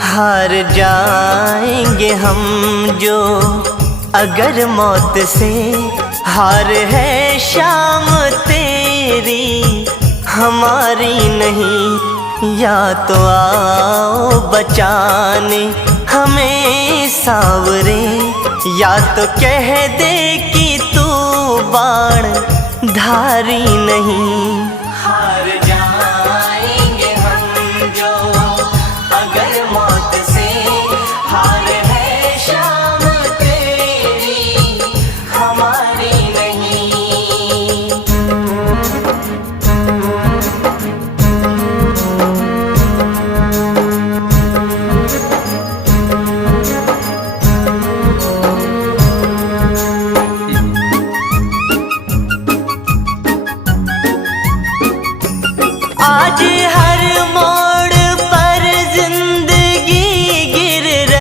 हार जाएंगे हम जो अगर मौत से, हार है शाम तेरी हमारी नहीं। या तो आओ बचाने हमें सांवरे, या तो कह दे कि तू बाण धारी नहीं।